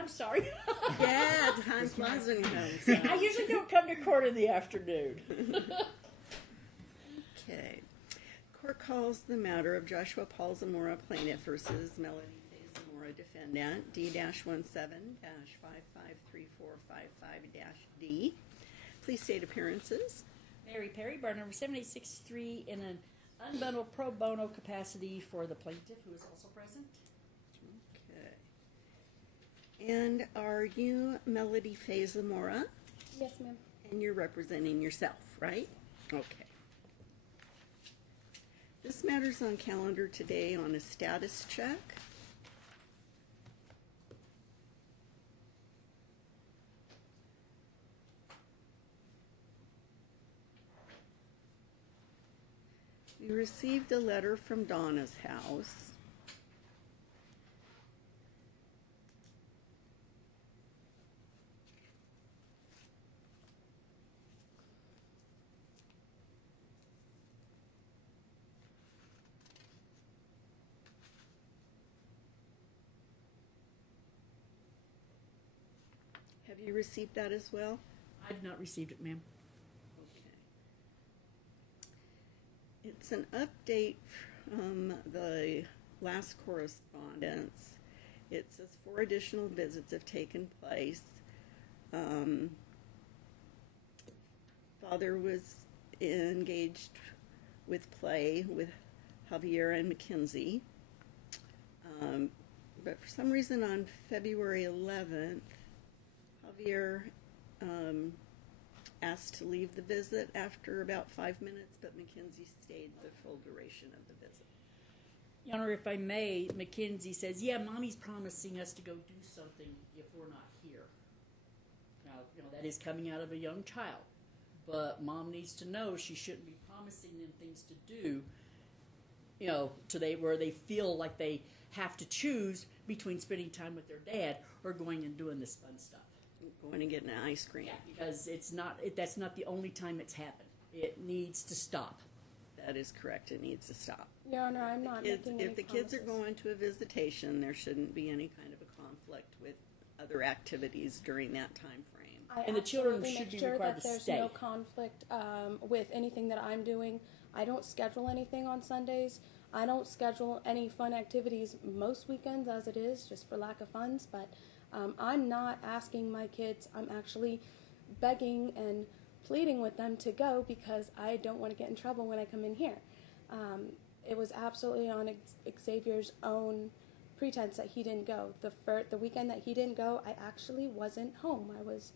I'm sorry. Yeah, time flies when you're home. See, I usually don't come to court in the afternoon. Okay. Court calls the matter of Joshua Paul Zamora plaintiff versus Melody Faye Zamora defendant, D-17-553455-D. Please state appearances. Mary Perry, bar number 7863, in an unbundled pro bono capacity for the plaintiff, who is also present. Okay. And are you Melody Faye Zamora? Yes, ma'am. And you're representing yourself, right? Okay. This matter's on calendar today on a status check. We received a letter from Donna's house. Have you received that as well? I've not received it, ma'am. Okay. It's an update from the last correspondence. It says 4 additional visits have taken place. Father was engaged with play with Javier and Mackenzie. But for some reason on February 11th, Javier asked to leave the visit after about 5 minutes, but Mackenzie stayed the full duration of the visit. Your Honor, if I may, Mackenzie says, yeah, Mommy's promising us to go do something if we're not here. Now, that is coming out of a young child. But Mom needs to know she shouldn't be promising them things to do, where they feel like they have to choose between spending time with their dad or going and doing this fun stuff. Going and getting an ice cream. Yeah, because that's not the only time it's happened. It needs to stop. That is correct. It needs to stop. Your Honor, I'm not making any If the kids are promises. going to a visitation, there shouldn't be any kind of a conflict with other activities during that time frame. And the children absolutely should make be sure required that to there's stay. no conflict with anything that I'm doing. I don't schedule anything on Sundays. I don't schedule any fun activities most weekends as it is, just for lack of funds. But I'm not asking my kids. I'm actually begging and pleading with them to go because I don't want to get in trouble when I come in here. It was absolutely on Xavier's own pretense that he didn't go. The weekend that he didn't go, I actually wasn't home. I was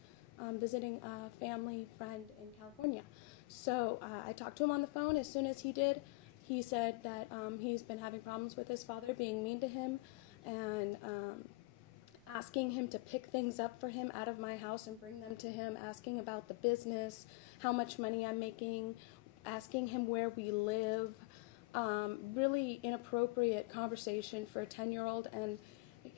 visiting a family friend in California. So I talked to him on the phone. As soon as he did, he said that he's been having problems with his father being mean to him and asking him to pick things up for him out of my house and bring them to him, asking about the business, how much money I'm making, asking him where we live. Really inappropriate conversation for a 10-year-old, and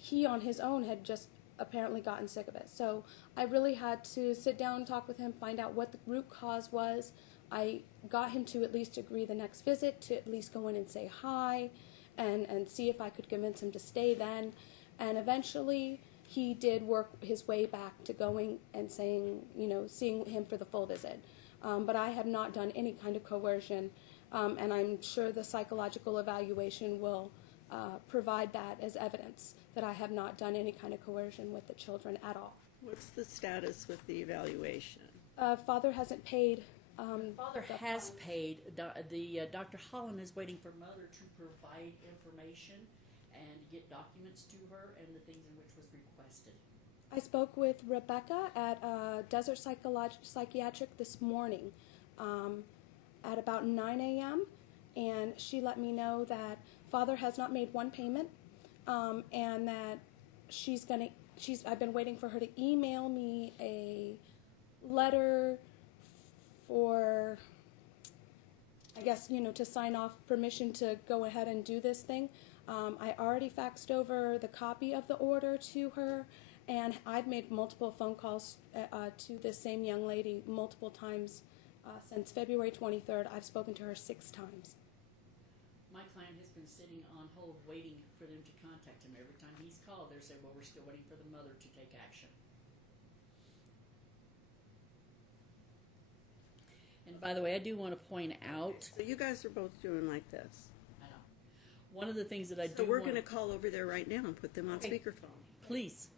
he on his own had just apparently gotten sick of it. So I really had to sit down and talk with him, find out what the root cause was. I got him to at least agree the next visit, to at least go in and say hi and see if I could convince him to stay then. And eventually he did work his way back to going and saying, seeing him for the full visit. But I have not done any kind of coercion, and I'm sure the psychological evaluation will provide that as evidence that I have not done any kind of coercion with the children at all. What's the status with the evaluation? Father hasn't paid. Father has paid. Dr. Holland is waiting for Mother to provide information and get documents to her and the things in which was requested. I spoke with Rebecca at Desert Psychiatric this morning at about 9 a.m. and she let me know that Father has not made one payment and that I've been waiting for her to email me a letter for, I guess, to sign off permission to go ahead and do this thing. I already faxed over the copy of the order to her, and I've made multiple phone calls to this same young lady multiple times since February 23rd. I've spoken to her 6 times. My client has been been sitting on hold waiting for them to contact him. Every time he's called, they're saying, well, we're still waiting for the mother to take action. And by the way, I do want to point out. So you guys are both doing like this. I know. One of the things that I do. So we're going to call over there right now and put them on speakerphone. Please,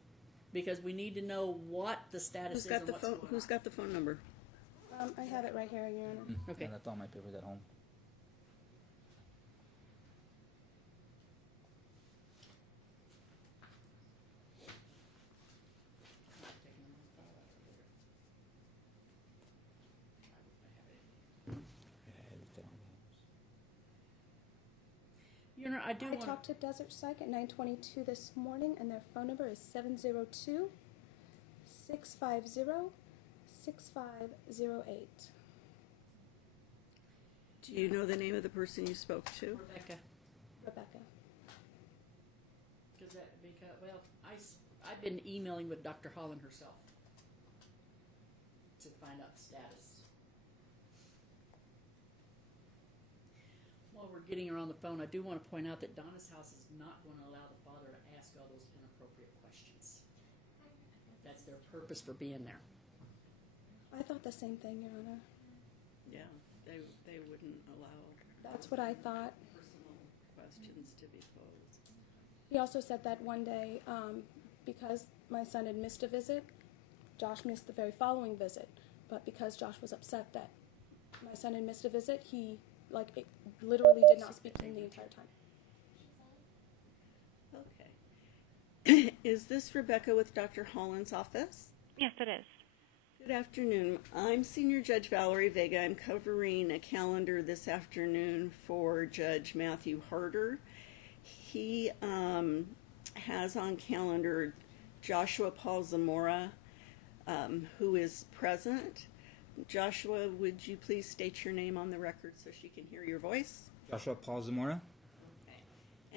because we need to know what the status is. Who's got the phone number? I have it right here, Your Honor. Okay. Yeah, that's all my papers at home. You know, I talked to Desert Psych at 9:22 this morning, and their phone number is 702-650-6508. Do you know the name of the person you spoke to? Rebecca. Well, I've been emailing with Dr. Holland herself to find out the status. While we're getting her on the phone, I do want to point out that Donna's house is not going to allow the father to ask all those inappropriate questions. That's their purpose for being there. I thought the same thing, Your Honor. Yeah, they wouldn't allow. That's what I thought. Personal questions to be posed. He also said that one day, because my son had missed a visit, Josh missed the very following visit. But because Josh was upset that my son had missed a visit, he literally did not speak to him the entire time. Okay. Is this Rebecca with Dr. Holland's office? Yes, it is. Good afternoon. I'm Senior Judge Valerie Vega. I'm covering a calendar this afternoon for Judge Matthew Harder. He has on calendar Joshua Paul Zamora, who is present. Joshua, would you please state your name on the record so she can hear your voice? Joshua Paul Zamora. Okay.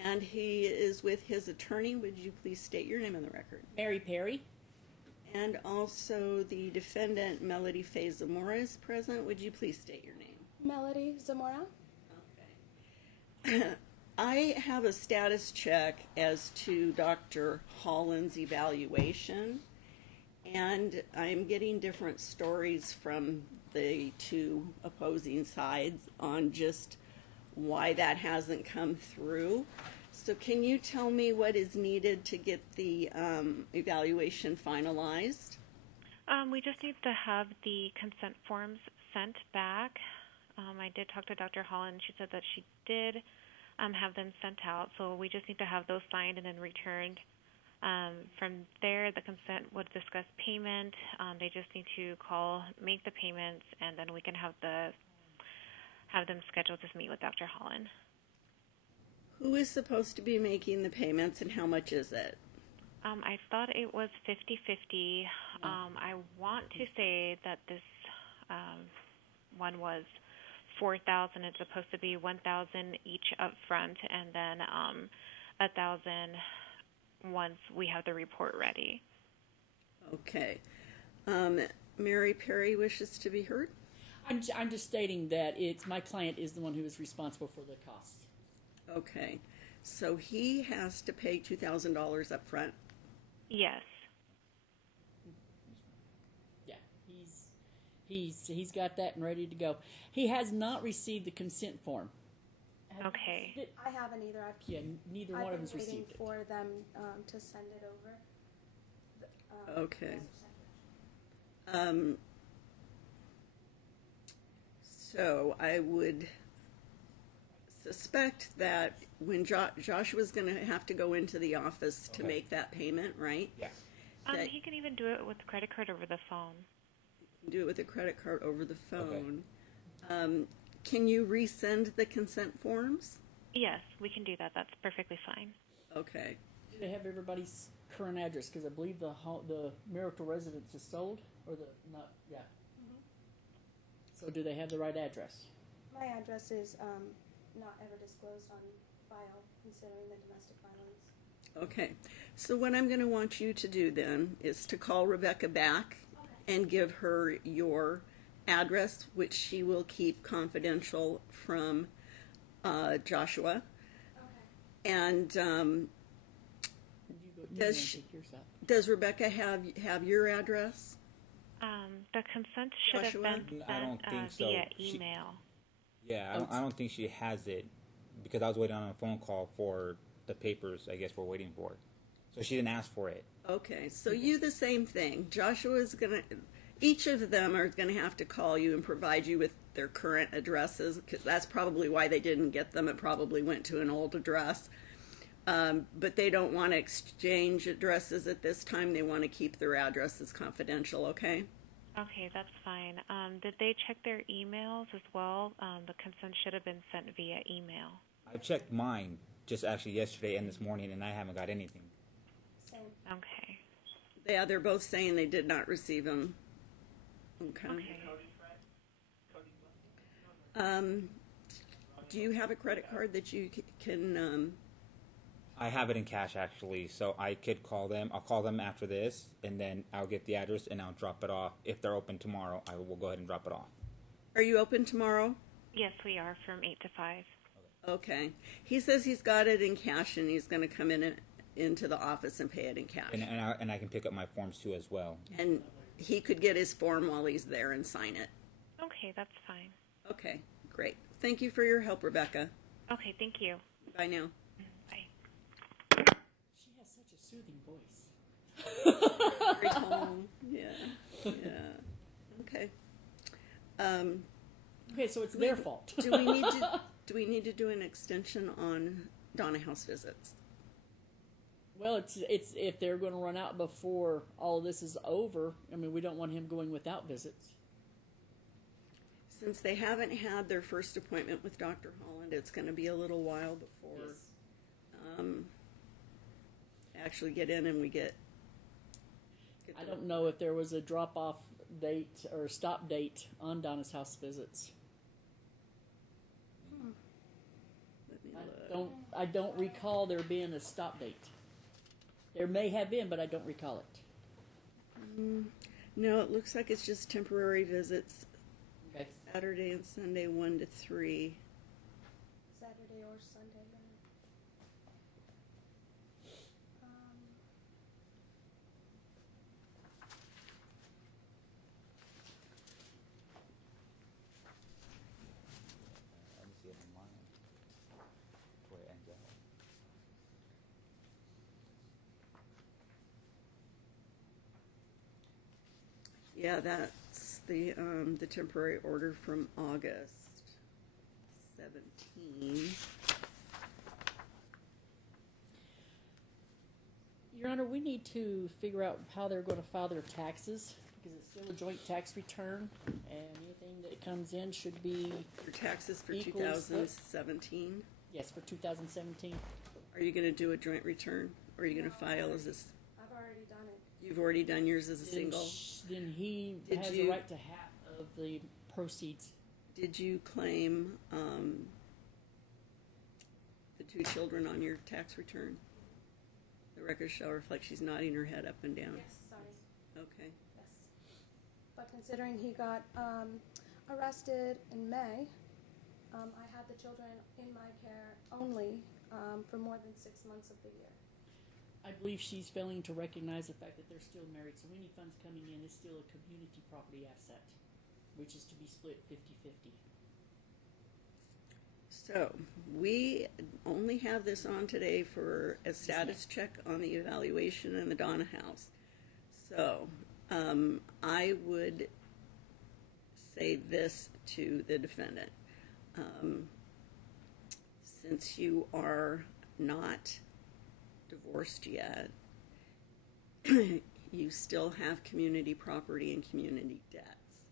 And he is with his attorney. Would you please state your name on the record? Mary Perry. And also the defendant, Melody Faye Zamora, is present. Would you please state your name? Melody Zamora. Okay. I have a status check as to Dr. Holland's evaluation, and I'm getting different stories from the two opposing sides on just why that hasn't come through. So can you tell me what is needed to get the evaluation finalized? We just need to have the consent forms sent back. I did talk to Dr. Holland. She said that she did have them sent out, so we just need to have those signed and then returned. From there, the consent would discuss payment. They just need to make the payments, and then we can have them scheduled to meet with Dr. Holland. Who is supposed to be making the payments, and how much is it? I thought it was 50-50. I want to say that this one was $4,000. It's supposed to be $1,000 each up front, and then $1,000 once we have the report ready. Okay. Mary Perry wishes to be heard. I'm just stating that my client is the one who is responsible for the costs. Okay. So he has to pay $2,000 up front. Yes. Yeah, he's got that and ready to go. He has not received the consent form. Okay. I haven't either. Neither one of them's I've been received waiting it. for them to send it over. Okay. So I would suspect that when Joshua's going to have to go into the office to make that payment, right? Yeah. He can even do it with the credit card over the phone. Do it with a credit card over the phone. Okay. Can you resend the consent forms? Yes, we can do that. That's perfectly fine. Okay. Do they have everybody's current address? Because I believe the marital residence is sold, or yeah. Mm-hmm. So do they have the right address? My address is not ever disclosed on file, considering the domestic violence. Okay. So what I'm going to want you to do then is to call Rebecca back and give her your address, which she will keep confidential from Joshua. And You go Does and she- take yours out. does Rebecca have your address? The consent should Joshua? have been sent I don't think so. via She- email. Yeah, I don't think she has it because I was waiting on a phone call for the papers. I guess we're waiting for, so she didn't ask for it. Okay, so you the same thing. Joshua's gonna. Each of them are going to have to call you and provide you with their current addresses, because that's probably why they didn't get them. It probably went to an old address. But they don't want to exchange addresses at this time. They want to keep their addresses confidential, okay? Okay, that's fine. Did they check their emails as well? The consent should have been sent via email. I checked mine just actually yesterday and this morning, and I haven't got anything. Same. Okay. Yeah, they're both saying they did not receive them. Okay. Okay. Do you have a credit card that you can, I have it in cash actually, so I could call them. I'll call them after this, and then I'll get the address and I'll drop it off. If they're open tomorrow, I will go ahead and drop it off. are you open tomorrow? Yes, we are from 8 to 5. Okay. He says he's got it in cash and he's going to come into the office and pay it in cash. And I can pick up my forms too as well. And he could get his form while he's there and sign it. Okay, that's fine. Okay, great. Thank you for your help, Rebecca. Okay, thank you. Bye now. Bye. She has such a soothing voice. Very calm. Yeah. Okay. Okay, so it's their fault. Do we need to do an extension on Donna House visits? Well, it's if they're going to run out before all of this is over. I mean, we don't want him going without visits. Since they haven't had their first appointment with Dr. Holland, it's going to be a little while before actually get in and we get I don't know if there was a drop-off date or stop date on Donna's house visits. Let me look. I don't recall there being a stop date. There may have been, but I don't recall it. No, it looks like it's just temporary visits. Okay. Saturday and Sunday, 1 to 3. Saturday or Sunday. Yeah. Let me see it on mine. Where it ends out. Yeah, that's the temporary order from August 17. Your Honor, we need to figure out how they're going to file their taxes because it's still a joint tax return, and anything that comes in should be For taxes for Equals 2017. yes for 2017. Are you going to do a joint return? Or are you going to file as this? I've already done it. You've already done yours as a single? Then he Did has you- the right to half of the proceeds. Did you claim the 2 children on your tax return? The record shall reflect she's nodding her head up and down. Yes, sorry. Okay. Yes. But considering he got arrested in May, I had the children in my care only for more than 6 months of the year. I believe she's failing to recognize the fact that they're still married, so any funds coming in is still a community property asset, which is to be split 50-50. So, we only have this on today for a status check on the evaluation in the Donna house. So, I would say this to the defendant. Since you are not divorced yet, you still have community property and community debts.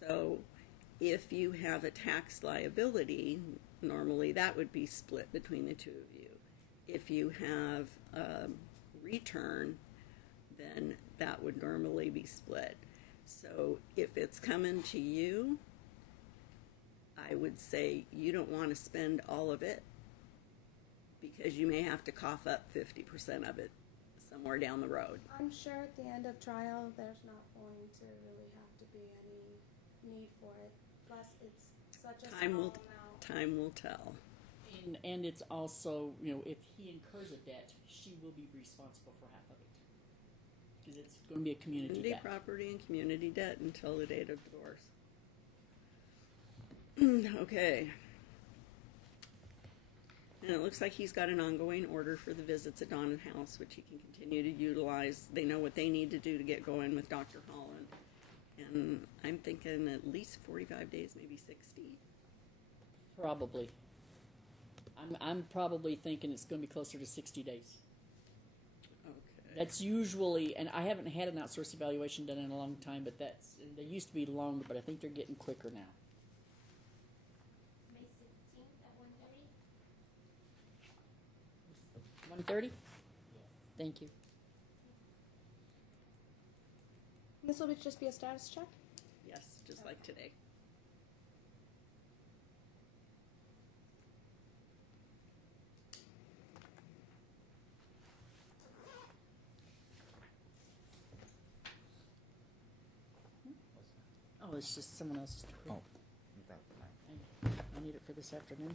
So, if you have a tax liability, normally that would be split between the two of you. If you have a return, then that would normally be split. So if it's coming to you, I would say you don't want to spend all of it because you may have to cough up 50% of it somewhere down the road. I'm sure at the end of trial, there's not going to really have to be any need for it. Plus, it's such a small amount. Time will tell. And it's also, if he incurs a debt, she will be responsible for half of it. Because it's going to be a community debt. property and community debt until the date of divorce. Okay. And it looks like he's got an ongoing order for the visits at Donnan House, which he can continue to utilize. They know what they need to do to get going with Dr. Holland. And I'm thinking at least 45 days, maybe 60. Probably. I'm probably thinking it's going to be closer to 60 days. Okay. That's usually, and I haven't had an outsourced evaluation done in a long time, but they used to be longer, but I think they're getting quicker now. May 16th at 1:30? 1:30? Yes. Thank you. This will just be a status check. Yes, just like today. Oh, it's just someone else's. Oh. I need it for this afternoon.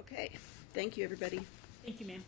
Okay. Thank you, everybody. Thank you, ma'am.